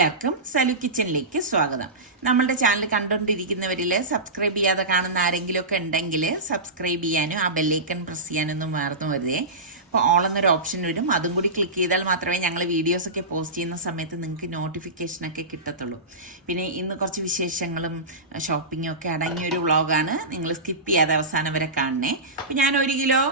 എല്ലാവർക്കും സലു കിച്ചണിലേക്ക് സ്വാഗതം. നമ്മളുടെ ചാനൽ കണ്ടുകൊണ്ടിരിക്കുന്നവരിൽ സബ്സ്ക്രൈബ് ചെയ്യാതെ കാണുന്ന ആരെങ്കിലും ഒക്കെ ഉണ്ടെങ്കിൽ സബ്സ്ക്രൈബ് ചെയ്യാനും ആ ബെല്ലൈക്കൺ പ്രസ് ചെയ്യാനൊന്നും മറന്നു വരുതേ. അപ്പോൾ ഓൾ എന്നൊരു ഓപ്ഷൻ വരും, അതും കൂടി ക്ലിക്ക് ചെയ്താൽ മാത്രമേ ഞങ്ങൾ വീഡിയോസൊക്കെ പോസ്റ്റ് ചെയ്യുന്ന സമയത്ത് നിങ്ങൾക്ക് നോട്ടിഫിക്കേഷനൊക്കെ കിട്ടത്തുള്ളൂ. പിന്നെ ഇന്ന് കുറച്ച് വിശേഷങ്ങളും ഷോപ്പിങ്ങും ഒക്കെ അടങ്ങിയൊരു വ്ളോഗാണ്, നിങ്ങൾ സ്കിപ്പ് ചെയ്യാതെ അവസാനം വരെ കാണണേ. അപ്പോൾ ഞാൻ 1 കിലോ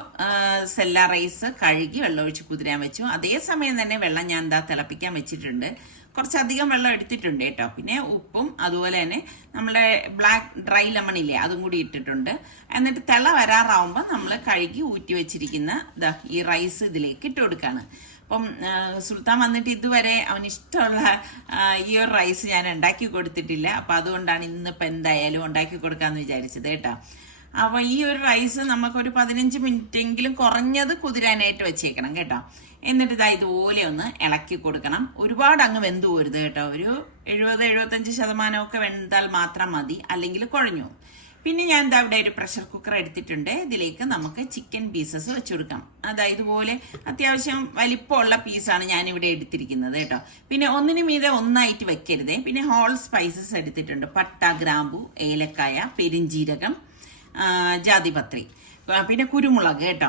സെല്ല റൈസ് കഴുകി വെള്ളമൊഴിച്ച് കുതിരാൻ വെച്ചു. അതേസമയം തന്നെ വെള്ളം ഞാൻ തിളപ്പിക്കാൻ വെച്ചിട്ടുണ്ട്. കുറച്ചധികം വെള്ളം എടുത്തിട്ടുണ്ട് കേട്ടോ. പിന്നെ ഉപ്പും അതുപോലെ തന്നെ നമ്മുടെ ബ്ലാക്ക് ഡ്രൈ ലെമൺ ഇല്ലേ, അതും കൂടി ഇട്ടിട്ടുണ്ട്. എന്നിട്ട് തിള വരാറാവുമ്പോൾ നമ്മൾ കഴുകി ഊറ്റി വെച്ചിരിക്കുന്ന ഈ റൈസ് ഇതിലേക്ക് ഇട്ട് കൊടുക്കുകയാണ്. അപ്പം സുൽത്താൻ വന്നിട്ട് ഇതുവരെ അവന് ഇഷ്ടമുള്ള ഈ ഒരു റൈസ് ഞാൻ ഉണ്ടാക്കി കൊടുത്തിട്ടില്ല. അപ്പം അതുകൊണ്ടാണ് ഇന്നിപ്പോൾ എന്തായാലും ഉണ്ടാക്കി കൊടുക്കാമെന്ന് വിചാരിച്ചത് കേട്ടോ. അപ്പോൾ ഈ ഒരു റൈസ് നമുക്കൊരു 15 മിനിറ്റെങ്കിലും കുറഞ്ഞത് കുതിരാനായിട്ട് വെച്ചേക്കണം കേട്ടോ. എന്നിട്ട് ഇതുപോലെ ഒന്ന് ഇളക്കി കൊടുക്കണം. ഒരുപാട് അങ്ങ് വെന്ത് പോരുത് കേട്ടോ. ഒരു 70-75% വെന്താൽ മാത്രം മതി, അല്ലെങ്കിൽ കുഴഞ്ഞു. പിന്നെ ഞാൻ ഇവിടെ ഒരു പ്രഷർ കുക്കർ എടുത്തിട്ടുണ്ട്. ഇതിലേക്ക് നമുക്ക് ചിക്കൻ പീസസ് വെച്ച് കൊടുക്കാം. ഇതുപോലെ അത്യാവശ്യം വലിപ്പമുള്ള പീസാണ് ഞാനിവിടെ എടുത്തിരിക്കുന്നത് കേട്ടോ. പിന്നെ ഒന്നിനു മീതെ ഒന്നായിട്ട് വെക്കരുതേ. പിന്നെ ഹോൾ സ്പൈസസ് എടുത്തിട്ടുണ്ട്: പട്ട, ഗ്രാമ്പു, ഏലക്കായ, പെരിഞ്ജീരകം, ജാതിപത്രി, പിന്നെ കുരുമുളക് കേട്ടോ,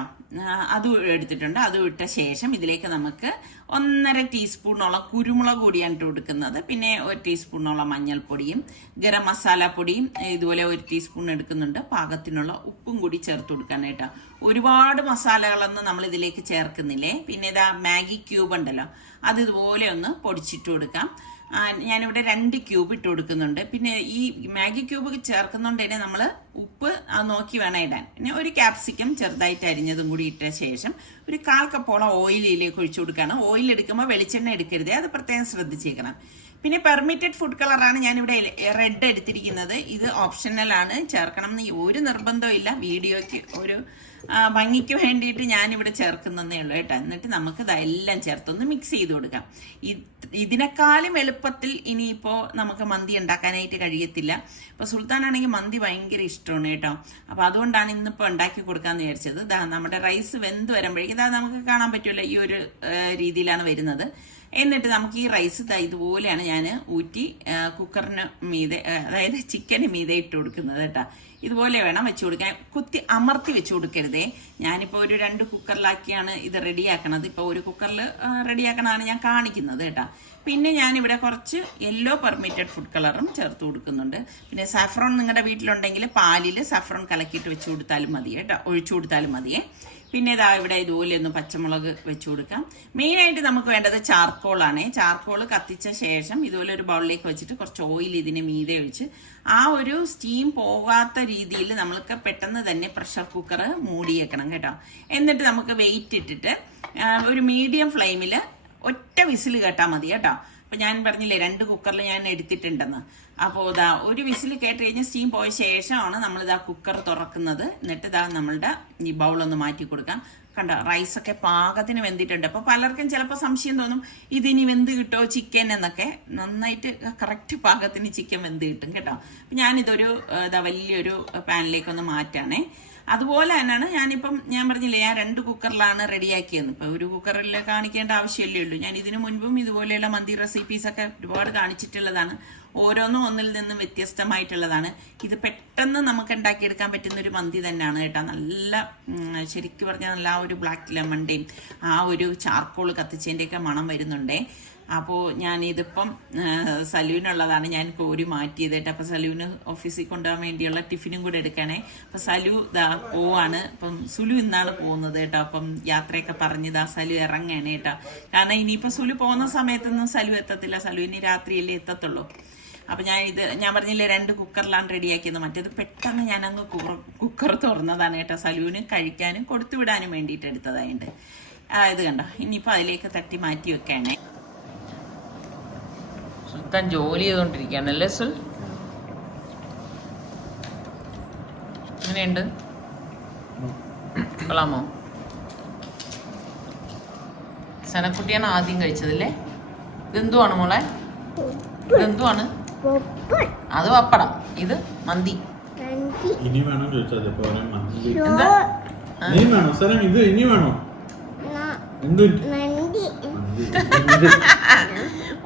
അതും എടുത്തിട്ടുണ്ട്. അതും ഇട്ട ശേഷം ഇതിലേക്ക് നമുക്ക് 1.5 ടീസ്പൂണോളം കുരുമുളക് പൊടിയാണ് ഇട്ട് കൊടുക്കുന്നത്. പിന്നെ 1 ടീസ്പൂണോളം മഞ്ഞൾപ്പൊടിയും ഗരം മസാല പൊടിയും ഇതുപോലെ 1 ടീസ്പൂൺ എടുക്കുന്നുണ്ട്. പാകത്തിനുള്ള ഉപ്പും കൂടി ചേർത്ത് കൊടുക്കാൻ കേട്ടോ. ഒരുപാട് മസാലകളൊന്നും നമ്മൾ ഇതിലേക്ക് ചേർക്കുന്നില്ലേ. പിന്നെ മാഗി ക്യൂബ് ഉണ്ടല്ലോ, അത് ഇതുപോലെ ഒന്ന് പൊടിച്ചിട്ട് കൊടുക്കാം. ഞാനിവിടെ 2 ക്യൂബ് ഇട്ട് കൊടുക്കുന്നുണ്ട്. പിന്നെ ഈ മാഗി ക്യൂബ് ചേർക്കുന്നുണ്ട് തന്നെ നമ്മൾ ഉപ്പ് നോക്കി വേണം ഇടാൻ. പിന്നെ 1 ക്യാപ്സിക്കം ചെറുതായിട്ട് അരിഞ്ഞതും കൂടി ഇട്ട ശേഷം ഒരു 1/4 കപ്പോളം ഓയിലിലേക്ക് ഒഴിച്ചു കൊടുക്കുകയാണ്. ഓയിൽ എടുക്കുമ്പോൾ വെളിച്ചെണ്ണ എടുക്കരുത്, അത് പ്രത്യേകം ശ്രദ്ധിച്ചേക്കണം. പിന്നെ പെർമിറ്റഡ് ഫുഡ് കളറാണ് ഞാനിവിടെ റെഡ് എടുത്തിരിക്കുന്നത്. ഇത് ഓപ്ഷണലാണ്, ചേർക്കണം എന്ന് ഒരു നിർബന്ധവും ഇല്ല. വീഡിയോയ്ക്ക് ഒരു ഭംഗിക്ക് വേണ്ടിയിട്ട് ഞാനിവിടെ ചേർക്കുന്നതേ ഉള്ളൂ കേട്ടോ. എന്നിട്ട് നമുക്ക് ഇതെല്ലാം ചേർത്തൊന്ന് മിക്സ് ചെയ്ത് കൊടുക്കാം. ഇതിനേക്കാളും എളുപ്പത്തിൽ ഇനിയിപ്പോൾ നമുക്ക് മന്തി ഉണ്ടാക്കാനായിട്ട് കഴിയത്തില്ല. ഇപ്പോൾ സുൽത്താനാണെങ്കിൽ മന്തി ഭയങ്കര ഇഷ്ടമാണ് കേട്ടോ. അപ്പോൾ അതുകൊണ്ടാണ് ഇന്നിപ്പോൾ ഉണ്ടാക്കി കൊടുക്കാമെന്ന് വിചാരിച്ചത്. നമ്മുടെ റൈസ് വെന്ത് വരുമ്പോഴേക്കും നമുക്ക് കാണാൻ പറ്റുമല്ലോ, ഈ ഒരു രീതിയിലാണ് വരുന്നത്. എന്നിട്ട് നമുക്ക് ഈ റൈസ് ഇതുപോലെയാണ് ഞാൻ ഊറ്റി കുക്കറിന് മീതെ, അതായത് ചിക്കന് മീതെ ഇട്ട് കൊടുക്കുന്നത് കേട്ടോ. ഇതുപോലെ വേണം വെച്ച് കൊടുക്കാൻ, കുത്തി അമർത്തി വെച്ച് കൊടുക്കരുതേ. ഞാനിപ്പോൾ ഒരു 2 കുക്കറിലാക്കിയാണ് ഇത് റെഡിയാക്കണത്. ഇപ്പോൾ ഒരു കുക്കറിൽ റെഡിയാക്കണതാണ് ഞാൻ കാണിക്കുന്നത് കേട്ടോ. പിന്നെ ഞാനിവിടെ കുറച്ച് യെല്ലോ പെർമിറ്റഡ് ഫുഡ് കളറും ചേർത്ത് കൊടുക്കുന്നുണ്ട്. പിന്നെ സാഫ്രോൺ നിങ്ങളുടെ വീട്ടിലുണ്ടെങ്കിൽ പാലിൽ സാഫ്രോൺ കലക്കിയിട്ട് വെച്ച് കൊടുത്താലും മതി കേട്ടോ, ഒഴിച്ചു കൊടുത്താലും മതിയേ. പിന്നെ ഇവിടെ ഇതുപോലെ ഒന്ന് പച്ചമുളക് വെച്ച് കൊടുക്കാം. മെയിനായിട്ട് നമുക്ക് വേണ്ടത് ചാർക്കോളാണ്. ചാർക്കോൾ കത്തിച്ച ശേഷം ഇതുപോലെ ഒരു ബൗളിലേക്ക് വെച്ചിട്ട് കുറച്ച് ഓയിൽ ഇതിന് മീതെ ഒഴിച്ച് ആ ഒരു സ്റ്റീം പോകാത്ത രീതിയിൽ നമ്മൾക്ക് പെട്ടെന്ന് തന്നെ പ്രഷർ കുക്കർ മൂടിയേക്കണം കേട്ടോ. എന്നിട്ട് നമുക്ക് വെയിറ്റ് ഇട്ടിട്ട് ഒരു മീഡിയം ഫ്ലെയിമിൽ ഒറ്റ വിസിൽ കേട്ടാൽ മതി കേട്ടോ. അപ്പം ഞാൻ പറഞ്ഞില്ലേ 2 കുക്കറിൽ ഞാൻ എടുത്തിട്ടുണ്ടെന്ന്. അപ്പോൾ ഒരു വിസിൽ കേട്ട് കഴിഞ്ഞ് സ്റ്റീം പോയ ശേഷമാണ് നമ്മൾ കുക്കർ തുറക്കുന്നത്. എന്നിട്ട് നമ്മളുടെ ഈ ബൗളൊന്ന് മാറ്റി കൊടുക്കാം. കണ്ടോ, റൈസൊക്കെ പാകത്തിന് വെന്തിട്ടുണ്ട്. അപ്പോൾ പലർക്കും ചിലപ്പോൾ സംശയം തോന്നും, ഇതിനി വെന്ത് കിട്ടോ ചിക്കൻ എന്നൊക്കെ. നന്നായിട്ട് കറക്റ്റ് പാകത്തിന് ചിക്കൻ വെന്ത് കിട്ടും കേട്ടോ. അപ്പം ഞാനിതൊരു വലിയൊരു പാനിലേക്കൊന്ന് മാറ്റാണേ. അതുപോലെ തന്നെയാണ് ഞാൻ പറഞ്ഞില്ലേ, ഞാൻ 2 കുക്കറിലാണ് റെഡിയാക്കിയത്. ഇപ്പോൾ ഒരു കുക്കറിൽ കാണിക്കേണ്ട ആവശ്യമല്ലേ ഉള്ളൂ. ഞാൻ ഇതിനു മുൻപും ഇതുപോലെയുള്ള മന്തി റെസിപ്പീസൊക്കെ ഒരുപാട് കാണിച്ചിട്ടുള്ളതാണ്. ഓരോന്നും ഒന്നിൽ നിന്നും വ്യത്യസ്തമായിട്ടുള്ളതാണ്. ഇത് പെട്ടെന്ന് നമുക്ക് ഉണ്ടാക്കിയെടുക്കാൻ പറ്റുന്ന ഒരു മന്തി തന്നെയാണ് കേട്ടോ. നല്ല ശരിക്കും പറഞ്ഞാൽ നല്ല ആ ഒരു ബ്ലാക്ക് ലെമണിൻ്റെയും ആ ഒരു ചാർക്കോൾ കത്തിച്ചതിൻ്റെയൊക്കെ മണം വരുന്നുണ്ടേ. അപ്പോൾ ഞാനിതിപ്പം സലുവിനുള്ളതാണ് ഞാൻ കോരി മാറ്റിയത് കേട്ടോ. അപ്പോൾ സലുവിന് ഓഫീസിൽ കൊണ്ടുപോകാൻ വേണ്ടിയുള്ള ടിഫിനും കൂടെ എടുക്കണേ. അപ്പോൾ സലു പോവാണ്. അപ്പം സുലു ഇന്നാണ് പോകുന്നത് കേട്ടോ. അപ്പം യാത്രയൊക്കെ പറഞ്ഞ് സലു ഇറങ്ങാണ് കേട്ടോ. കാരണം ഇനിയിപ്പോൾ സുലു പോകുന്ന സമയത്തൊന്നും സലു എത്തത്തില്ല, സലുവിന് രാത്രിയല്ലേ എത്തത്തുള്ളൂ. അപ്പം ഞാൻ പറഞ്ഞില്ലേ 2 കുക്കറിലാണ് റെഡിയാക്കിയത്. മറ്റേത് പെട്ടെന്ന് ഞാനങ്ങ് കുക്കർ തുറന്നതാണ് കേട്ടോ. സലുവിന് കഴിക്കാനും കൊടുത്തു വിടാനും വേണ്ടിയിട്ട് എടുത്തതായിട്ട്. ഇത് കണ്ടോ, ഇനിയിപ്പോൾ അതിലേക്ക് തട്ടി മാറ്റി വെക്കാനേ. സുൽത്താൻ ജോലി ചെയ്തുകൊണ്ടിരിക്കുകയാണല്ലേ സുൽ? എങ്ങനെയുണ്ട്, കൊള്ളാമോ? സനക്കുട്ടിയാണ് ആദ്യം കഴിച്ചതല്ലേ? ഇതെന്തുവാണ് മോളെ? ഇതെന്തുവാണ്? അത് പപ്പടം, ഇത് മന്തി.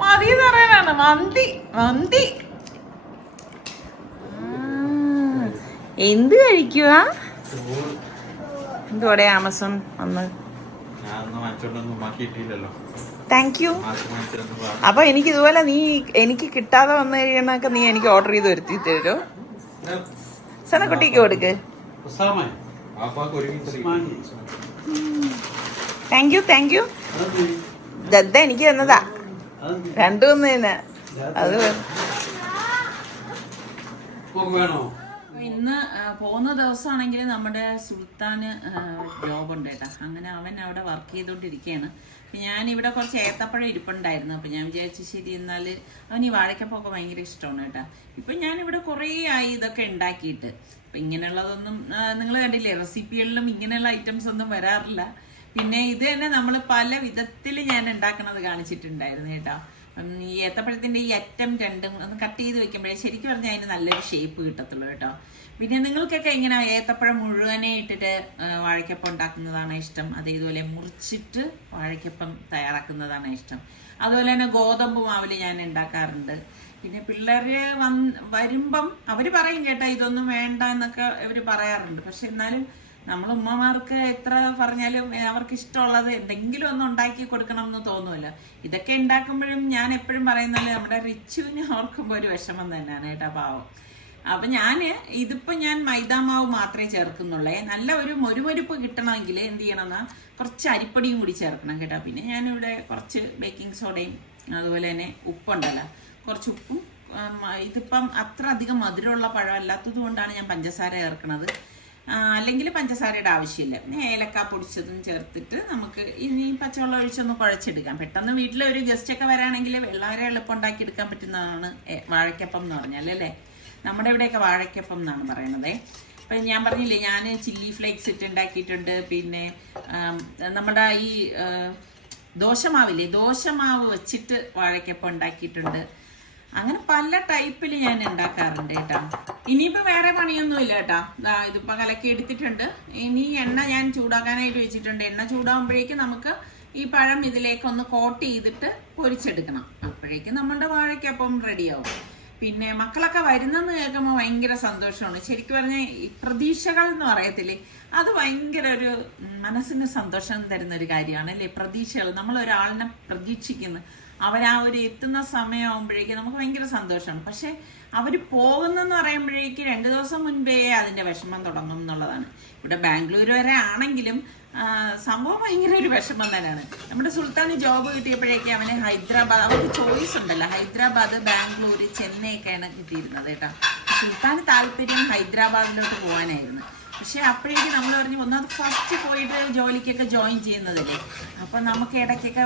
മതി പറയാനാണ്. മന്തി മന്തി എന്ത് കഴിക്കുക? എന്തോടെ ആമസോൺ വന്ന്? Thank you. അപ്പൊ എനിക്ക് ഇതുപോലെ നീ എനിക്ക് കിട്ടാതെ വന്നു കഴിയണൊക്കെ നീ എനിക്ക് ഓർഡർ ചെയ്ത് വരുത്തി തരുമോ? സനക്കുട്ടിക്ക് കൊടുക്ക്. Thank you thank you. ദദ്ദ എനിക്ക് തന്നതാ രണ്ടു തന്നെ. അത് ഇന്ന് പോകുന്ന ദിവസമാണെങ്കിൽ നമ്മുടെ സുൽത്താന് ജോബുണ്ട് കേട്ടോ. അങ്ങനെ അവൻ അവിടെ വർക്ക് ചെയ്തോണ്ടിരിക്കുകയാണ്. ഞാനിവിടെ കുറച്ച് ഏത്തപ്പഴം ഇരിപ്പുണ്ടായിരുന്നു. അപ്പം ഞാൻ വിചാരിച്ചു ശരി എന്നാൽ അവൻ ഈ വാഴക്കപ്പൊക്കെ ഭയങ്കര ഇഷ്ടമാണ് കേട്ടോ. ഇപ്പം ഞാനിവിടെ കുറേ ആയി ഇതൊക്കെ ഉണ്ടാക്കിയിട്ട്. അപ്പം ഇങ്ങനെയുള്ളതൊന്നും നിങ്ങൾ കണ്ടില്ലേ, റെസിപ്പികളിലും ഇങ്ങനെയുള്ള ഐറ്റംസ് ഒന്നും വരാറില്ല. പിന്നെ ഇത് തന്നെ നമ്മൾ പല വിധത്തിൽ ഞാൻ ഉണ്ടാക്കുന്നത് കാണിച്ചിട്ടുണ്ടായിരുന്നു കേട്ടോ. ഈ ഏത്തപ്പഴത്തിൻ്റെ ഈ അറ്റം രണ്ടും ഒന്ന് കട്ട് ചെയ്ത് വെക്കുമ്പോഴേ ശരിക്കും പറഞ്ഞാൽ അതിന് നല്ലൊരു ഷേപ്പ് കിട്ടത്തുള്ളൂ കേട്ടോ. പിന്നെ നിങ്ങൾക്കൊക്കെ ഇങ്ങനെ ഏത്തപ്പഴം മുഴുവനെ ഇട്ടിട്ട് വാഴക്കപ്പം ഉണ്ടാക്കുന്നതാണ് ഇഷ്ടം, അതേപോലെ മുറിച്ചിട്ട് വാഴക്കപ്പം തയ്യാറാക്കുന്നതാണ് ഇഷ്ടം. അതുപോലെ തന്നെ ഗോതമ്പ് മാവിൽ ഞാൻ ഉണ്ടാക്കാറുണ്ട്. പിന്നെ പിള്ളേർ വരുമ്പം അവർ പറയും കേട്ടോ ഇതൊന്നും വേണ്ട എന്നൊക്കെ ഇവർ പറയാറുണ്ട്. പക്ഷെ എന്നാലും നമ്മൾ ഉമ്മമാർക്ക് എത്ര പറഞ്ഞാലും അവർക്ക് ഇഷ്ടമുള്ളത് എന്തെങ്കിലും ഒന്ന് ഉണ്ടാക്കി കൊടുക്കണം എന്ന് തോന്നുമല്ലോ. ഇതൊക്കെ ഉണ്ടാക്കുമ്പോഴും ഞാൻ എപ്പോഴും പറയുന്നത് നമ്മുടെ റിച്ചുവിനെ ഓർക്കുമ്പോൾ ഒരു വിഷമം തന്നെയാണ് കേട്ടോ, പാവം. അപ്പം ഇതിപ്പോൾ ഞാൻ മൈദാമാവ് മാത്രമേ ചേർക്കുന്നുള്ളേ. നല്ല ഒരു മൊരുമൊരുപ്പ് കിട്ടണമെങ്കിൽ എന്ത് ചെയ്യണമെന്നാ കുറച്ച് അരിപ്പൊടിയും കൂടി ചേർക്കണം കേട്ടോ. പിന്നെ ഞാനിവിടെ കുറച്ച് ബേക്കിംഗ് സോഡയും അതുപോലെ തന്നെ ഉപ്പുണ്ടല്ലോ, കുറച്ച് ഉപ്പും. ഇതിപ്പം അത്ര അധികം മധുരമുള്ള പഴമല്ലാത്തത് കൊണ്ടാണ് ഞാൻ പഞ്ചസാര ചേർക്കണത്. അല്ലെങ്കിൽ പഞ്ചസാരയുടെ ആവശ്യമില്ല. പിന്നെ ഏലക്ക പൊടിച്ചതും ചേർത്തിട്ട് നമുക്ക് ഇനി പച്ചവെള്ളം ഒഴിച്ചൊന്ന് കുഴച്ചെടുക്കാം. പെട്ടെന്ന് വീട്ടിലൊരു ഗസ്റ്റൊക്കെ വരാണെങ്കിൽ വളരെ എളുപ്പം ഉണ്ടാക്കിയെടുക്കാൻ പറ്റുന്നതാണ് വാഴക്കപ്പം എന്ന് പറഞ്ഞാൽ അല്ലേ. നമ്മുടെ ഇവിടെയൊക്കെ വാഴക്കപ്പം എന്നാണ് പറയണത്. അപ്പം ഞാൻ പറഞ്ഞില്ലേ ഞാൻ ചില്ലി ഫ്ലേക്സ് ഇട്ട് ഉണ്ടാക്കിയിട്ടുണ്ട്. പിന്നെ നമ്മുടെ ഈ ദോശമാവില്ലേ, ദോശമാവ് വെച്ചിട്ട് വാഴക്കപ്പം ഉണ്ടാക്കിയിട്ടുണ്ട്. അങ്ങനെ പല ടൈപ്പിൽ ഞാൻ ഉണ്ടാക്കാറുണ്ട് കേട്ടോ. ഇനിയിപ്പോൾ വേറെ പണിയൊന്നുമില്ല കേട്ടോ. ഇതിപ്പോൾ കലക്കി എടുത്തിട്ടുണ്ട്. ഇനി എണ്ണ ഞാൻ ചൂടാക്കാനായിട്ട് വെച്ചിട്ടുണ്ട്. എണ്ണ ചൂടാകുമ്പോഴേക്കും നമുക്ക് ഈ പഴം ഇതിലേക്കൊന്ന് കോട്ട് ചെയ്തിട്ട് പൊരിച്ചെടുക്കണം. അപ്പോഴേക്കും നമ്മുടെ വാഴക്കപ്പം റെഡിയാവും. പിന്നെ മക്കളൊക്കെ വരുന്നെന്ന് കേൾക്കുമ്പോൾ ഭയങ്കര സന്തോഷമാണ്. ശരിക്കും പറഞ്ഞാൽ ഈ പ്രതീക്ഷകൾ എന്ന് പറയത്തില്ലേ, അത് ഭയങ്കര ഒരു മനസ്സിന് സന്തോഷം തരുന്ന ഒരു കാര്യമാണ് അല്ലേ. പ്രതീക്ഷകൾ, നമ്മൾ ഒരാളിനെ പ്രതീക്ഷിക്കുന്നു, അവരാ ഒരു എത്തുന്ന സമയമാകുമ്പോഴേക്കും നമുക്ക് ഭയങ്കര സന്തോഷമാണ്. പക്ഷെ അവർ പോകുന്നെന്ന് പറയുമ്പോഴേക്ക് 2 ദിവസം മുൻപേ അതിൻ്റെ വിഷമം തുടങ്ങും എന്നുള്ളതാണ്. ഇവിടെ ബാംഗ്ലൂർ വരെ ആണെങ്കിലും സംഭവം ഭയങ്കര ഒരു വിഷമം തന്നെയാണ്. നമ്മുടെ സുൽത്താന് ജോബ് കിട്ടിയപ്പോഴേക്കും അവന് ഹൈദരാബാദ്, അവർക്ക് ചോയ്സ് ഉണ്ടല്ലോ, ഹൈദരാബാദ്, ബാംഗ്ലൂർ, ചെന്നൈ ഒക്കെയാണ് കിട്ടിയിരുന്നത് കേട്ടോ. സുൽത്താന് താല്പര്യം ഹൈദരാബാദിലോട്ട് പോകാനായിരുന്നു. പക്ഷെ അപ്പോഴേക്ക് നമ്മൾ പറഞ്ഞു ഒന്നാമത് ഫസ്റ്റ് പോയിട്ട് ജോലിക്കൊക്കെ ജോയിൻ ചെയ്യുന്നതല്ലേ, അപ്പം നമുക്ക് ഇടയ്ക്കൊക്കെ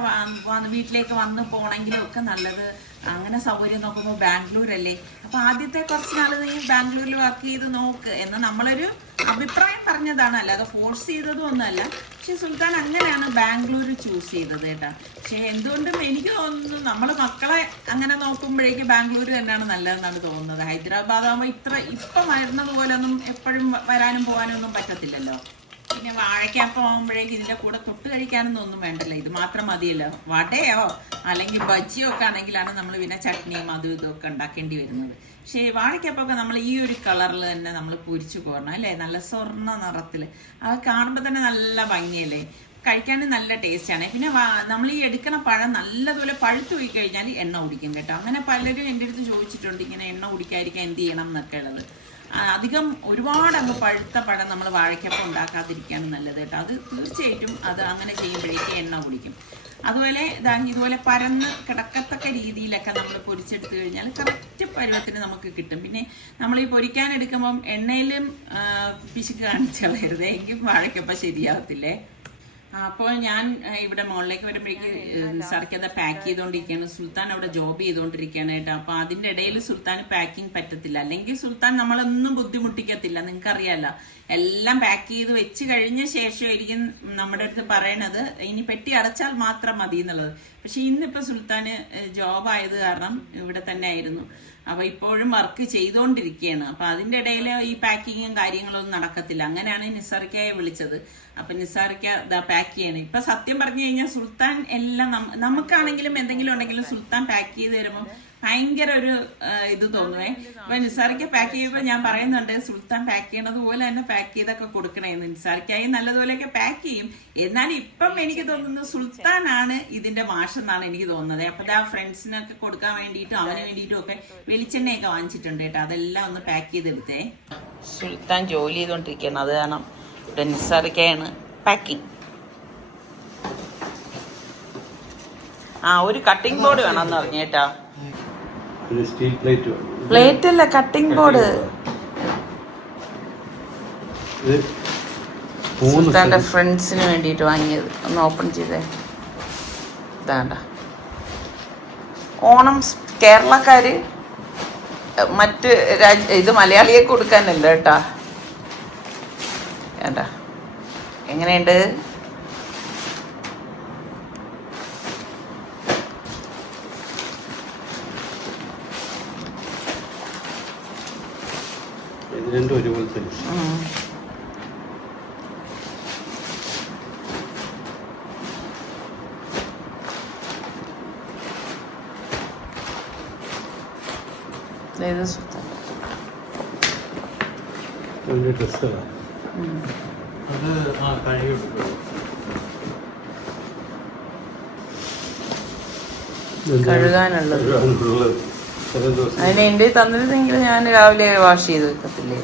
വീട്ടിലേക്ക് വന്ന് പോകണമെങ്കിലും ഒക്കെ നല്ലത്. അങ്ങനെ സൗകര്യം നോക്കുമ്പോൾ ബാംഗ്ലൂരല്ലേ, അപ്പം ആദ്യത്തെ കുറച്ച് നാൾ നീ ബാംഗ്ലൂരിൽ വർക്ക് ചെയ്ത് നോക്ക് എന്ന് നമ്മളൊരു അഭിപ്രായം പറഞ്ഞതാണ്, അല്ലാതെ ഫോഴ്സ് ചെയ്തതും ഒന്നുമല്ല. പക്ഷെ സുൽത്താൻ അങ്ങനെയാണ് ബാംഗ്ലൂർ ചൂസ് ചെയ്തത് കേട്ടോ. പക്ഷെ എന്തുകൊണ്ടും എനിക്ക് തോന്നുന്നു നമ്മൾ മക്കളെ അങ്ങനെ നോക്കുമ്പോഴേക്ക് ബാംഗ്ലൂർ തന്നെയാണ് നല്ലതെന്നാണ് തോന്നുന്നത്. ഹൈദരാബാദ് ആകുമ്പോൾ ഇപ്പം വരുന്നത് പോലെ ഒന്നും എപ്പോഴും വരാനും പോകാനും ഒന്നും പറ്റത്തില്ലല്ലോ. പിന്നെ വാഴയ്ക്കപ്പം ആകുമ്പോഴേക്ക് ഇതിൻ്റെ കൂടെ തൊട്ട് കഴിക്കാനൊന്നും ഒന്നും വേണ്ടല്ലോ, ഇത് മാത്രം മതിയല്ലോ. വടയോ അല്ലെങ്കിൽ ബജിയോ ഒക്കെ ആണെങ്കിലാണ് നമ്മൾ പിന്നെ ചട്നിയും അതും ഇതൊക്കെ ഉണ്ടാക്കേണ്ടി വരുന്നത്. പക്ഷേ വാഴയ്ക്കപ്പൊക്കെ നമ്മൾ ഈ ഒരു കളറിൽ തന്നെ നമ്മൾ പൊരിച്ചു കോരണം അല്ലേ, നല്ല സ്വർണ്ണ നിറത്തിൽ. അത് കാണുമ്പോൾ തന്നെ നല്ല ഭംഗിയല്ലേ, കഴിക്കാനും നല്ല ടേസ്റ്റാണ്. പിന്നെ നമ്മൾ ഈ എടുക്കണ പഴം നല്ലതുപോലെ പഴുത്തു പോയി കഴിഞ്ഞാൽ എണ്ണ കുടിക്കും കേട്ടോ. അങ്ങനെ പലരും എൻ്റെ അടുത്ത് ചോദിച്ചിട്ടുണ്ട് ഇങ്ങനെ എണ്ണ കുടിക്കാതിരിക്കാൻ എന്ത് ചെയ്യണം എന്നൊക്കെ ഉള്ളത്. അധികം ഒരുപാട് അങ്ങ് പഴുത്ത പഴം നമ്മൾ വാഴയ്ക്കപ്പം ഉണ്ടാക്കാതിരിക്കുകയാണ് നല്ലത് കേട്ടോ. അത് തീർച്ചയായിട്ടും അത് അങ്ങനെ ചെയ്യുമ്പോഴേക്കും എണ്ണ കുടിക്കും. അതുപോലെ ഇതുപോലെ പരന്ന് കിടക്കത്തക്ക രീതിയിലൊക്കെ നമ്മൾ പൊരിച്ചെടുത്ത് കഴിഞ്ഞാൽ കറക്റ്റ് പരുവത്തിന് നമുക്ക് കിട്ടും. പിന്നെ നമ്മൾ ഈ പൊരിക്കാനെടുക്കുമ്പം എണ്ണയിലും പിശുക്ക് കാണിച്ച് കളയരുത്, എങ്കിൽ വാഴയ്ക്കപ്പം ശരിയാവത്തില്ലേ. അപ്പോൾ ഞാൻ ഇവിടെ മുകളിലേക്ക് വരുമ്പോഴേക്ക് സർക്കത പാക്ക് ചെയ്തുകൊണ്ടിരിക്കുകയാണ്. സുൽത്താൻ അവിടെ ജോബ് ചെയ്തുകൊണ്ടിരിക്കുകയാണ് കേട്ടോ. അപ്പോൾ അതിൻ്റെ ഇടയിൽ സുൽത്താൻ പാക്കിങ് പറ്റത്തില്ല, അല്ലെങ്കിൽ സുൽത്താൻ നമ്മളൊന്നും ബുദ്ധിമുട്ടിക്കത്തില്ല. നിങ്ങൾക്കറിയാമല്ലോ, എല്ലാം പാക്ക് ചെയ്ത് വെച്ച് കഴിഞ്ഞ ശേഷമായിരിക്കും നമ്മുടെ അടുത്ത് പറയണത് ഇനി പെട്ടി അടച്ചാൽ മാത്രം മതി എന്നുള്ളത്. പക്ഷെ ഇന്നിപ്പോൾ സുൽത്താന് ജോബായത് കാരണം ഇവിടെ തന്നെ ആയിരുന്നു. അപ്പൊ ഇപ്പോഴും വർക്ക് ചെയ്തുകൊണ്ടിരിക്കുകയാണ്. അപ്പൊ അതിന്റെ ഇടയിൽ ഈ പാക്കിങ്ങും കാര്യങ്ങളൊന്നും നടക്കത്തില്ല. അങ്ങനെയാണ് നിസാറിക്കയെ വിളിച്ചത്. അപ്പൊ നിസാറിക്ക ഇതാ പാക്ക് ചെയ്യണം. ഇപ്പൊ സത്യം പറഞ്ഞു കഴിഞ്ഞാൽ സുൽത്താൻ എല്ലാം നമുക്കാണെങ്കിലും എന്തെങ്കിലും ഉണ്ടെങ്കിലും സുൽത്താൻ പാക്ക് ചെയ്ത് തരുമ്പോൾ ഭയങ്കര ഒരു ഇത് തോന്നുവേ. അപ്പൊ നിസാറിക്ക പാക്ക് ചെയ്യുമ്പോൾ ഞാൻ പറയുന്നുണ്ട് സുൽത്താൻ പാക്ക് ചെയ്യണത് പോലെ തന്നെ പാക്ക് ചെയ്തൊക്കെ കൊടുക്കണേന്ന്. നിസാറിക്കായി നല്ലതുപോലെയൊക്കെ പാക്ക് ചെയ്യും. എന്നാലും ഇപ്പം എനിക്ക് തോന്നുന്നത് സുൽത്താനാണ് ഇതിന്റെ മാഷെന്നാണ് എനിക്ക് തോന്നുന്നത്. അപ്പൊ ആ ഫ്രണ്ട്സിനൊക്കെ കൊടുക്കാൻ വേണ്ടിയിട്ടും അവന് വേണ്ടിയിട്ടും ഒക്കെ വെളിച്ചെണ്ണയൊക്കെ വാങ്ങിച്ചിട്ടുണ്ട് കേട്ടോ. അതെല്ലാം ഒന്ന് പാക്ക് ചെയ്തെടുത്തേ. സുൽത്താൻ ജോലി ചെയ്തോണ്ടിരിക്കുകയാണ്, അത് കാരണം നിസാറിക്കയാണ് പാക്കിങ്. ഒരു കട്ടിംഗ് ബോർഡ് വേണമെന്ന് പറഞ്ഞു കേട്ടാ. പ്ലേറ്റ് അല്ല, കട്ടിംഗ് ബോർഡ്. സുൽത്താന്റെ ഫ്രണ്ട്സിന് വേണ്ടിയിട്ട് വാങ്ങിയത്. ഒന്ന് ഓപ്പൺ ചെയ്തേ. ഇതാണ്ട ഓണം കേരളക്കാര് മറ്റ് ഇത് മലയാളിയെ കൊടുക്കാനല്ല കേട്ടാ. വേണ്ട, എങ്ങനെയുണ്ട്? രണ്ടും ഒരുപോലെ തന്നെ. ഡ്രസ്സുകളാണ് അത് കഴുകി കഴുകാനുള്ളത്. അതിന് എൻ്റെ തന്നിരുന്നെങ്കിൽ ഞാൻ രാവിലെ വാഷ് ചെയ്ത് വെക്കത്തില്ലേ.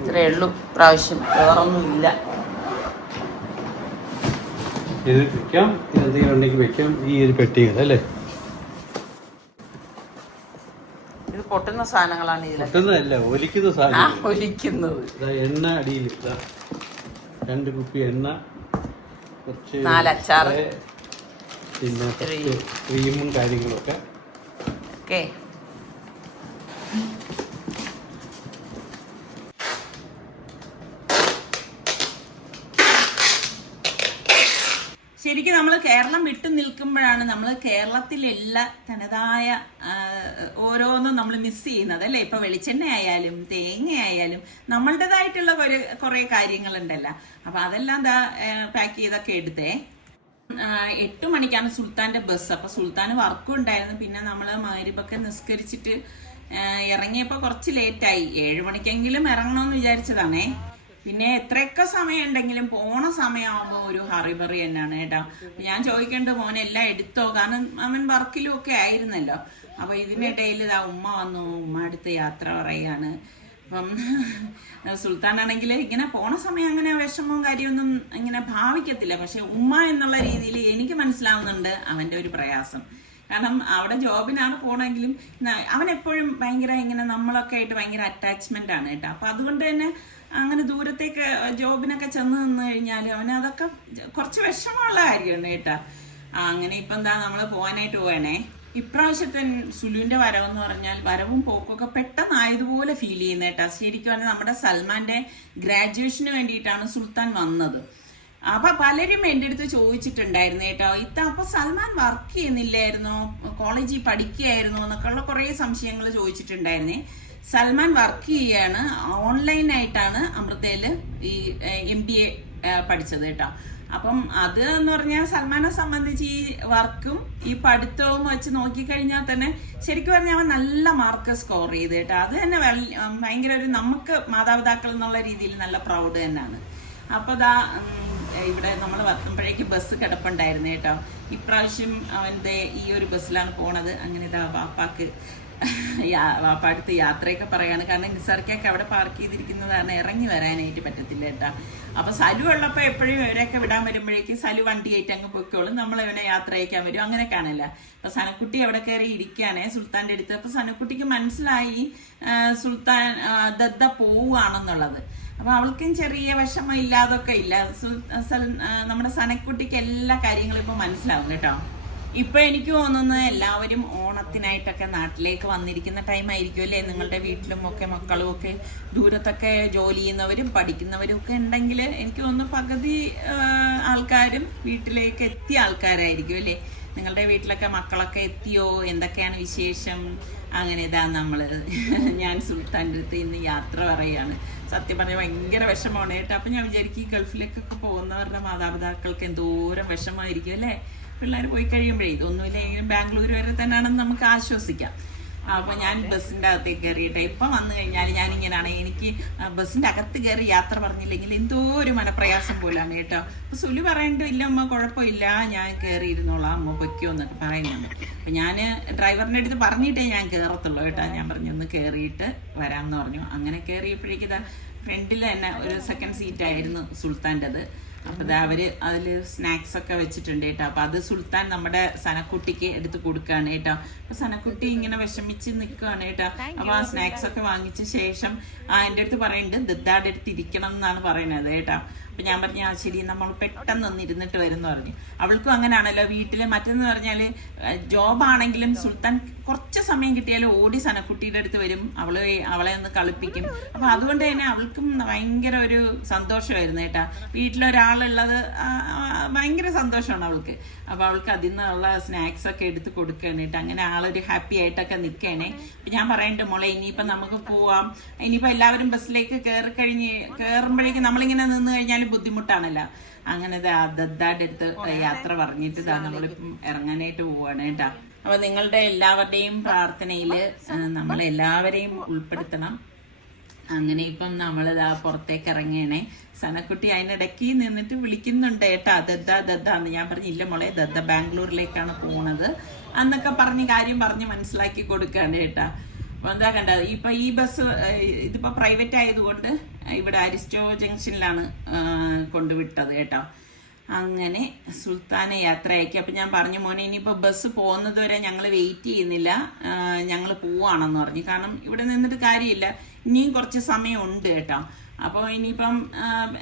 ഇത്രേ ഉള്ളൂ പ്രാവശ്യം, വേറൊന്നുമില്ല. ഇത് വെക്കാം, എന്തെങ്കിലും ഉണ്ടെങ്കിൽ വെക്കാം. ഈ ഒരു പെട്ടികൾ അല്ലേ, ഇത് പൊട്ടുന്ന സാധനങ്ങളാണ്. പൊട്ടുന്നതല്ല, ഒലിക്കുന്ന സാധനം. ഒലിക്കുന്നത്. എണ്ണ അടിയിൽ 2 കുപ്പി എണ്ണ, കുറച്ച് 4 അച്ചാർ, പിന്നെ ക്രീമും കാര്യങ്ങളൊക്കെ. ഓക്കെ, ശരിക്കും നമ്മൾ കേരളം വിട്ടു നിൽക്കുമ്പോഴാണ് നമ്മൾ കേരളത്തിലുള്ള തനതായ ഓരോന്നും നമ്മൾ മിസ് ചെയ്യുന്നത് അല്ലേ. ഇപ്പൊ വെളിച്ചെണ്ണ ആയാലും തേങ്ങ ആയാലും നമ്മളുടേതായിട്ടുള്ള കുറെ കാര്യങ്ങളുണ്ടല്ലോ. അപ്പൊ അതെല്ലാം പാക്ക് ചെയ്തൊക്കെ എടുത്തേ. 8 മണിക്കാണ് സുൽത്താന്റെ ബസ്. അപ്പൊ സുൽത്താന് വർക്കും ഉണ്ടായിരുന്നു. പിന്നെ നമ്മള് മഗ്‌രിബൊക്കെ നിസ്കരിച്ചിട്ട് ഇറങ്ങിയപ്പോ കുറച്ച് ലേറ്റായി. 7 മണിക്കെങ്കിലും ഇറങ്ങണമെന്ന് വിചാരിച്ചതാണേ. പിന്നെ എത്രയൊക്കെ സമയം ഉണ്ടെങ്കിലും പോണ സമയമാകുമ്പോൾ ഒരു ഹറിബറി തന്നെയാണ് കേട്ടോ. ഞാൻ ചോദിക്കേണ്ടത് മോനെ എല്ലാം എടുത്തോ, കാരണം അവൻ വർക്കിലും ഒക്കെ ആയിരുന്നല്ലോ. അപ്പൊ ഇതിനിടയിൽ ഉമ്മ വന്നു, ഉമ്മ അടുത്ത് യാത്ര പറയാണ്. അപ്പം സുൽത്താനാണെങ്കിൽ ഇങ്ങനെ പോണ സമയം അങ്ങനെ വിഷമവും കാര്യമൊന്നും ഇങ്ങനെ ഭാവിക്കത്തില്ല. പക്ഷെ ഉമ്മ എന്നുള്ള രീതിയിൽ എനിക്ക് മനസ്സിലാവുന്നുണ്ട് അവന്റെ ഒരു പ്രയാസം. കാരണം അവിടെ ജോബിനാണ് പോണെങ്കിലും അവൻ എപ്പോഴും ഭയങ്കര ഇങ്ങനെ നമ്മളൊക്കെ ആയിട്ട് ഭയങ്കര അറ്റാച്ച്മെന്റ് ആണ് കേട്ടോ. അപ്പൊ അതുകൊണ്ട് തന്നെ അങ്ങനെ ദൂരത്തേക്ക് ജോബിനൊക്കെ ചെന്ന് നിന്ന് കഴിഞ്ഞാൽ അവന് അതൊക്കെ കുറച്ച് വിഷമമുള്ള കാര്യമാണ് കേട്ടാ. അങ്ങനെ ഇപ്പൊ എന്താ നമ്മള് പോകാനായിട്ട് പോവാണേ. ഇപ്രാവശ്യത്തെ സുലുവിന്റെ വരവെന്ന് പറഞ്ഞാൽ വരവും പോക്കൊക്കെ പെട്ടെന്നായതുപോലെ ഫീൽ ചെയ്യുന്ന കേട്ടാ. ശരിക്കും പറഞ്ഞാൽ നമ്മുടെ സൽമാന്റെ ഗ്രാജുവേഷന് വേണ്ടിയിട്ടാണ് സുൽത്താൻ വന്നത്. അപ്പൊ പലരും എൻ്റെ അടുത്ത് ചോദിച്ചിട്ടുണ്ടായിരുന്നു കേട്ടോ, അപ്പൊ സൽമാൻ വർക്ക് ചെയ്യുന്നില്ലായിരുന്നോ, കോളേജിൽ പഠിക്കുകയായിരുന്നോ എന്നൊക്കെയുള്ള കുറെ സംശയങ്ങൾ ചോദിച്ചിട്ടുണ്ടായിരുന്നേ. സൽമാൻ വർക്ക് ചെയ്യാണ്, ഓൺലൈനായിട്ടാണ് അമൃതയില് ഈ MBA പഠിച്ചത് കേട്ടോ. അപ്പം അത് എന്ന് പറഞ്ഞാൽ സൽമാനെ സംബന്ധിച്ച് ഈ വർക്കും ഈ പഠിത്തവും വെച്ച് നോക്കിക്കഴിഞ്ഞാൽ തന്നെ ശരിക്കും പറഞ്ഞാൽ അവൻ നല്ല മാർക്ക് സ്കോർ ചെയ്ത് കേട്ടോ. അത് തന്നെ ഭയങ്കര ഒരു നമുക്ക് മാതാപിതാക്കൾ എന്നുള്ള രീതിയിൽ നല്ല പ്രൗഡ് തന്നെയാണ്. അപ്പൊ ഇവിടെ നമ്മൾ വത്തുമ്പോഴേക്ക് ബസ് കിടപ്പുണ്ടായിരുന്നു കേട്ടോ. ഇപ്രാവശ്യം അവന്റെ ഈ ഒരു ബസ്സിലാണ് പോണത്. അങ്ങനെ വാപ്പാക്ക് വാപ്പ അടുത്ത് യാത്രയൊക്കെ പറയാണ്. കാരണം നിസാർക്കൊക്കെ അവിടെ പാർക്ക് ചെയ്തിരിക്കുന്നതാണ്, ഇറങ്ങി വരാനായിട്ട് പറ്റത്തില്ല കേട്ടാ. അപ്പൊ സലു ഉള്ളപ്പോ എപ്പോഴും ഇവരെയൊക്കെ വിടാൻ വരുമ്പോഴേക്കും സലു വണ്ടി കയറ്റി അങ്ങ് പൊയ്ക്കോളും, നമ്മൾ ഇവനെ യാത്ര അയക്കാൻ വരും, അങ്ങനെ കാണല്ല. അപ്പൊ സനക്കുട്ടി അവിടെ കയറി ഇരിക്കുകയാണേ സുൽത്താന്റെ അടുത്ത്. അപ്പൊ സനക്കുട്ടിക്ക് മനസ്സിലായി സുൽത്താൻ ദദ്ദ പോവുകയാണെന്നുള്ളത്. അപ്പൊ അവൾക്കും ചെറിയ വിഷമം ഇല്ലാതൊക്കെ ഇല്ല. നമ്മുടെ സനക്കുട്ടിക്ക് എല്ലാ കാര്യങ്ങളും ഇപ്പൊ മനസ്സിലാവും കേട്ടോ. ഇപ്പൊ എനിക്ക് തോന്നുന്നത് എല്ലാവരും ഓണത്തിനായിട്ടൊക്കെ നാട്ടിലേക്ക് വന്നിരിക്കുന്ന ടൈം ആയിരിക്കും അല്ലേ. നിങ്ങളുടെ വീട്ടിലും ഒക്കെ മക്കളും ഒക്കെ ദൂരത്തൊക്കെ ജോലി ചെയ്യുന്നവരും പഠിക്കുന്നവരും ഒക്കെ ഉണ്ടെങ്കിൽ എനിക്ക് തോന്നുന്നു പകുതി ആൾക്കാരും വീട്ടിലേക്ക് എത്തിയ ആൾക്കാരായിരിക്കും അല്ലേ. നിങ്ങളുടെ വീട്ടിലൊക്കെ മക്കളൊക്കെ എത്തിയോ, എന്തൊക്കെയാണ് വിശേഷം? അങ്ങനെ ഇതാ ഞാൻ സുൽത്താൻ്റെ അടുത്ത് ഇന്ന് യാത്ര പറയുകയാണ്. സത്യം പറഞ്ഞാൽ ഭയങ്കര വിഷമമാണ് കേട്ടോ. അപ്പം ഞാൻ വിചാരിക്കും ഈ ഗൾഫിലേക്കൊക്കെ പോകുന്നവരുടെ മാതാപിതാക്കൾക്ക് എന്തോരം വിഷമമായിരിക്കും അല്ലേ? പിള്ളേർ പോയി കഴിയുമ്പോഴേ ഇതൊന്നുമില്ലെങ്കിലും ബാംഗ്ലൂർ വരെ തന്നെയാണെന്ന് നമുക്ക് ആശ്വസിക്കാം. അപ്പോൾ ഞാൻ ബസ്സിൻ്റെ അകത്തേക്ക് കയറിയിട്ട് ഇപ്പം വന്നു കഴിഞ്ഞാൽ ഞാനിങ്ങനെയാണ്, എനിക്ക് ബസ്സിൻ്റെ അകത്ത് കയറി യാത്ര പറഞ്ഞില്ലെങ്കിൽ എന്തോ ഒരു മനപ്രയാസം പോലാണ് കേട്ടോ. അപ്പോൾ സുലു പറയേണ്ട ഇല്ല അമ്മ കുഴപ്പമില്ല, ഞാൻ കയറിയിരുന്നോളാം, അമ്മ പൊയ്ക്കോ എന്നൊക്കെ പറയുന്നുണ്ട്. അപ്പം ഞാൻ ഡ്രൈവറിൻ്റെ അടുത്ത് പറഞ്ഞിട്ടേ ഞാൻ കയറത്തുള്ളൂ കേട്ടോ. ഞാൻ പറഞ്ഞു ഒന്ന് കയറിയിട്ട് വരാമെന്ന് പറഞ്ഞു. അങ്ങനെ കയറിയപ്പോഴേക്കിതാ ഫ്രണ്ടിൽ തന്നെ ഒരു സെക്കൻഡ് സീറ്റായിരുന്നു സുൽത്താൻ്റെത്. അപ്പോൾ അവര് അതിൽ സ്നാക്സ് ഒക്കെ വെച്ചിട്ടുണ്ട് കേട്ടോ. അപ്പോൾ അത് സുൽത്താൻ നമ്മുടെ സനക്കുട്ടിക്ക് എടുത്ത് കൊടുക്കുകയാണ് കേട്ടോ. അപ്പോൾ സനക്കുട്ടി ഇങ്ങനെ വിഷമിച്ച് നിൽക്കുകയാണ് കേട്ടോ. അപ്പോൾ ആ സ്നാക്സ് ഒക്കെ വാങ്ങിച്ച ശേഷം എൻ്റെ അടുത്ത് പറയുന്നുണ്ട് ദദ്ദാടെ അടുത്ത് ഇരിക്കണം എന്നാണ് പറയുന്നത് കേട്ടോ. അപ്പം ഞാൻ പറഞ്ഞു ശരി, നമ്മൾ പെട്ടെന്ന് ഇരുന്നിട്ട് വരുമെന്ന് പറഞ്ഞു. അവൾക്കും അങ്ങനെയാണല്ലോ വീട്ടിൽ. മറ്റെന്ന് പറഞ്ഞാൽ ജോബാണെങ്കിലും സുൽത്താൻ കുറച്ച് സമയം കിട്ടിയാലും ഓടി സനക്കുട്ടിയുടെ അടുത്ത് വരും, അവളെ ഒന്ന് കളിപ്പിക്കും. അപ്പം അതുകൊണ്ട് തന്നെ അവൾക്കും ഭയങ്കര ഒരു സന്തോഷമായിരുന്നു കേട്ടാ. വീട്ടിലൊരാളുള്ളത് ഭയങ്കര സന്തോഷമാണ് അവൾക്ക്. അപ്പോൾ അവൾക്ക് അതിൽ നിന്നുള്ള സ്നാക്സ് ഒക്കെ എടുത്ത് കൊടുക്കുകയാണ് കേട്ടോ. അങ്ങനെ ആളൊരു ഹാപ്പി ആയിട്ടൊക്കെ നിൽക്കണേ. അപ്പം ഞാൻ പറയുന്നുണ്ട് മോളെ ഇനിയിപ്പം നമുക്ക് പോവാം, ഇനിയിപ്പോൾ എല്ലാവരും ബസ്സിലേക്ക് കയറുമ്പോഴേക്കും നമ്മളിങ്ങനെ നിന്ന് കഴിഞ്ഞാൽ ബുദ്ധിമുട്ടാണല്ലോ. അങ്ങനെ ദദ്ദാടെ അടുത്ത് യാത്ര പറഞ്ഞിട്ട് നമ്മളിപ്പം ഇറങ്ങാനായിട്ട് പോവാണ് കേട്ടോ. അപ്പൊ നിങ്ങളുടെ എല്ലാവരുടെയും പ്രാർത്ഥനയില് നമ്മളെല്ലാവരെയും ഉൾപ്പെടുത്തണം. അങ്ങനെ ഇപ്പം നമ്മളിതാ പുറത്തേക്ക് ഇറങ്ങണേ. സനക്കുട്ടി അതിനിടയ്ക്ക് നിന്നിട്ട് വിളിക്കുന്നുണ്ട് കേട്ടാ, ദദ്ദ എന്ന്. ഞാൻ പറഞ്ഞില്ല മോളെ, ദദ്ദ ബാംഗ്ലൂരിലേക്കാണ് പോണത് എന്നൊക്കെ കാര്യം പറഞ്ഞ് മനസ്സിലാക്കി കൊടുക്കാണ് കേട്ടാ. അപ്പോൾ എന്താ കണ്ടത്, ഇപ്പം ഈ ബസ് ഇതിപ്പോൾ പ്രൈവറ്റ് ആയതുകൊണ്ട് ഇവിടെ അരിസ്റ്റോ ജംഗ്ഷനിലാണ് കൊണ്ടുവിട്ടത് കേട്ടോ. അങ്ങനെ സുൽത്താനെ യാത്രയാക്കി. അപ്പം ഞാൻ പറഞ്ഞു മോനെ ഇനിയിപ്പോൾ ബസ് പോകുന്നത് വരെ ഞങ്ങൾ വെയിറ്റ് ചെയ്യുന്നില്ല, ഞങ്ങൾ പോവാണെന്ന് പറഞ്ഞു. കാരണം ഇവിടെ നിന്നിട്ട് കാര്യമില്ല, ഇനിയും കുറച്ച് സമയം ഉണ്ട് കേട്ടോ. അപ്പോൾ ഇനിയിപ്പം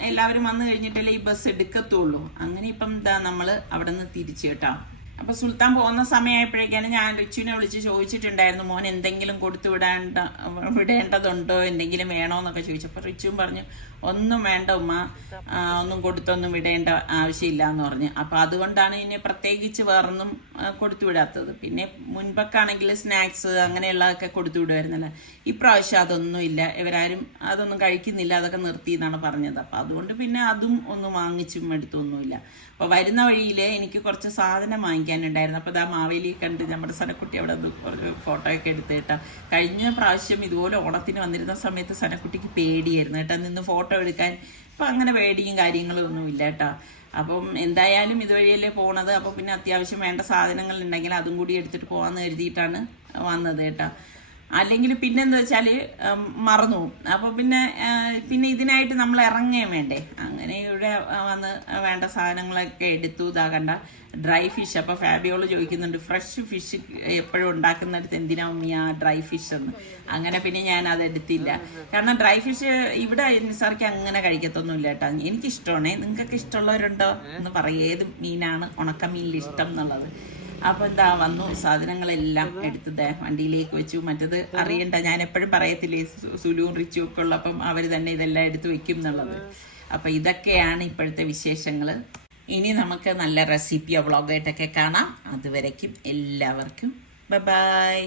എല്ലാവരും വന്നു കഴിഞ്ഞിട്ടല്ലേ ഈ ബസ് എടുക്കത്തുള്ളൂ. അങ്ങനെ ഇപ്പം നമ്മൾ അവിടെ നിന്ന് തിരിച്ചു കേട്ടോ. അപ്പൊ സുൽത്താൻ പോകുന്ന സമയമായപ്പോഴേക്കാണ് ഞാൻ റിച്ചുവിനെ വിളിച്ച് ചോദിച്ചിട്ടുണ്ടായിരുന്നു, മോൻ എന്തെങ്കിലും കൊടുത്തു വിടേണ്ടതുണ്ടോ, എന്തെങ്കിലും വേണോ എന്നൊക്കെ ചോദിച്ചപ്പോൾ റിച്ചുവും പറഞ്ഞു ഒന്നും വേണ്ട ഉമ്മ, ഒന്നും കൊടുത്തൊന്നും വിടേണ്ട ആവശ്യമില്ല എന്ന് പറഞ്ഞു. അപ്പൊ അതുകൊണ്ടാണ് ഇനി പ്രത്യേകിച്ച് വേറൊന്നും കൊടുത്തു വിടാത്തത്. പിന്നെ മുൻപൊക്കെ ആണെങ്കിൽ സ്നാക്സ് അങ്ങനെയുള്ളതൊക്കെ കൊടുത്തു വിടുമായിരുന്നല്ലോ. ഇപ്രാവശ്യം അതൊന്നും ഇല്ല, ഇവരാരും അതൊന്നും കഴിക്കുന്നില്ല, അതൊക്കെ നിർത്തി എന്നാണ് പറഞ്ഞത്. അപ്പൊ അതുകൊണ്ട് പിന്നെ അതും ഒന്നും വാങ്ങിച്ചും എടുത്തൊന്നുമില്ല. അപ്പോൾ വരുന്ന വഴിയിൽ എനിക്ക് കുറച്ച് സാധനം വാങ്ങിക്കാനുണ്ടായിരുന്നു. അപ്പോൾ മാവേലി കണ്ട് നമ്മുടെ സനക്കുട്ടി അവിടെ കുറച്ച് ഫോട്ടോയൊക്കെ എടുത്ത് കേട്ടോ. കഴിഞ്ഞ പ്രാവശ്യം ഇതുപോലെ ഓണത്തിന് വന്നിരുന്ന സമയത്ത് സനക്കുട്ടിക്ക് പേടിയായിരുന്നു കേട്ടോ നിന്ന് ഫോട്ടോ എടുക്കാൻ. ഇപ്പം അങ്ങനെ പേടിയും കാര്യങ്ങളും ഒന്നും ഇല്ല കേട്ടോ. അപ്പം എന്തായാലും ഇതുവഴിയല്ലേ പോണത്. അപ്പോൾ പിന്നെ അത്യാവശ്യം വേണ്ട സാധനങ്ങൾ ഉണ്ടെങ്കിൽ അതും കൂടി എടുത്തിട്ട് പോകാമെന്ന് കരുതിയിട്ടാണ് വന്നത് കേട്ടോ. അല്ലെങ്കിൽ പിന്നെന്താ വെച്ചാൽ മറന്നു പോകും. അപ്പോൾ പിന്നെ ഇതിനായിട്ട് നമ്മൾ ഇറങ്ങുകയും വേണ്ടേ. അങ്ങനെ ഇവിടെ വന്ന് വേണ്ട സാധനങ്ങളൊക്കെ എടുത്തു. ഇതാകണ്ട ഡ്രൈ ഫിഷ്. അപ്പോൾ ഫാബിയോള് ചോദിക്കുന്നുണ്ട് ഫ്രഷ് ഫിഷ് എപ്പോഴും ഉണ്ടാക്കുന്നിടത്ത് എന്തിനാ ഉമ്മിയാ ഡ്രൈ ഫിഷ് എന്ന്. അങ്ങനെ പിന്നെ ഞാൻ അത് എടുത്തില്ല. കാരണം ഡ്രൈ ഫിഷ് ഇവിടെ നിസാർക്ക് അങ്ങനെ കഴിക്കത്തൊന്നുമില്ല കേട്ടോ. എനിക്കിഷ്ടമാണേ. നിങ്ങൾക്കൊക്കെ ഇഷ്ടമുള്ളവരുണ്ടോ എന്ന് പറയും, ഏത് മീനാണ് ഉണക്കമീനിൽ ഇഷ്ടം എന്നുള്ളത്. അപ്പോൾ വന്നു സാധനങ്ങളെല്ലാം എടുത്തത് വണ്ടിയിലേക്ക് വെച്ചു. മറ്റത് അറിയണ്ട, ഞാൻ എപ്പോഴും പറയത്തില്ലേ സുലുവും റിച്ചും ഒക്കെ ഉള്ളപ്പം അവർ തന്നെ ഇതെല്ലാം എടുത്ത് വെക്കും എന്നുള്ളത്. അപ്പം ഇതൊക്കെയാണ് ഇപ്പോഴത്തെ വിശേഷങ്ങൾ. ഇനി നമുക്ക് നല്ല റെസിപ്പിയോ വ്ളോഗായിട്ടൊക്കെ കാണാം. അതുവരയ്ക്കും എല്ലാവർക്കും ബൈ.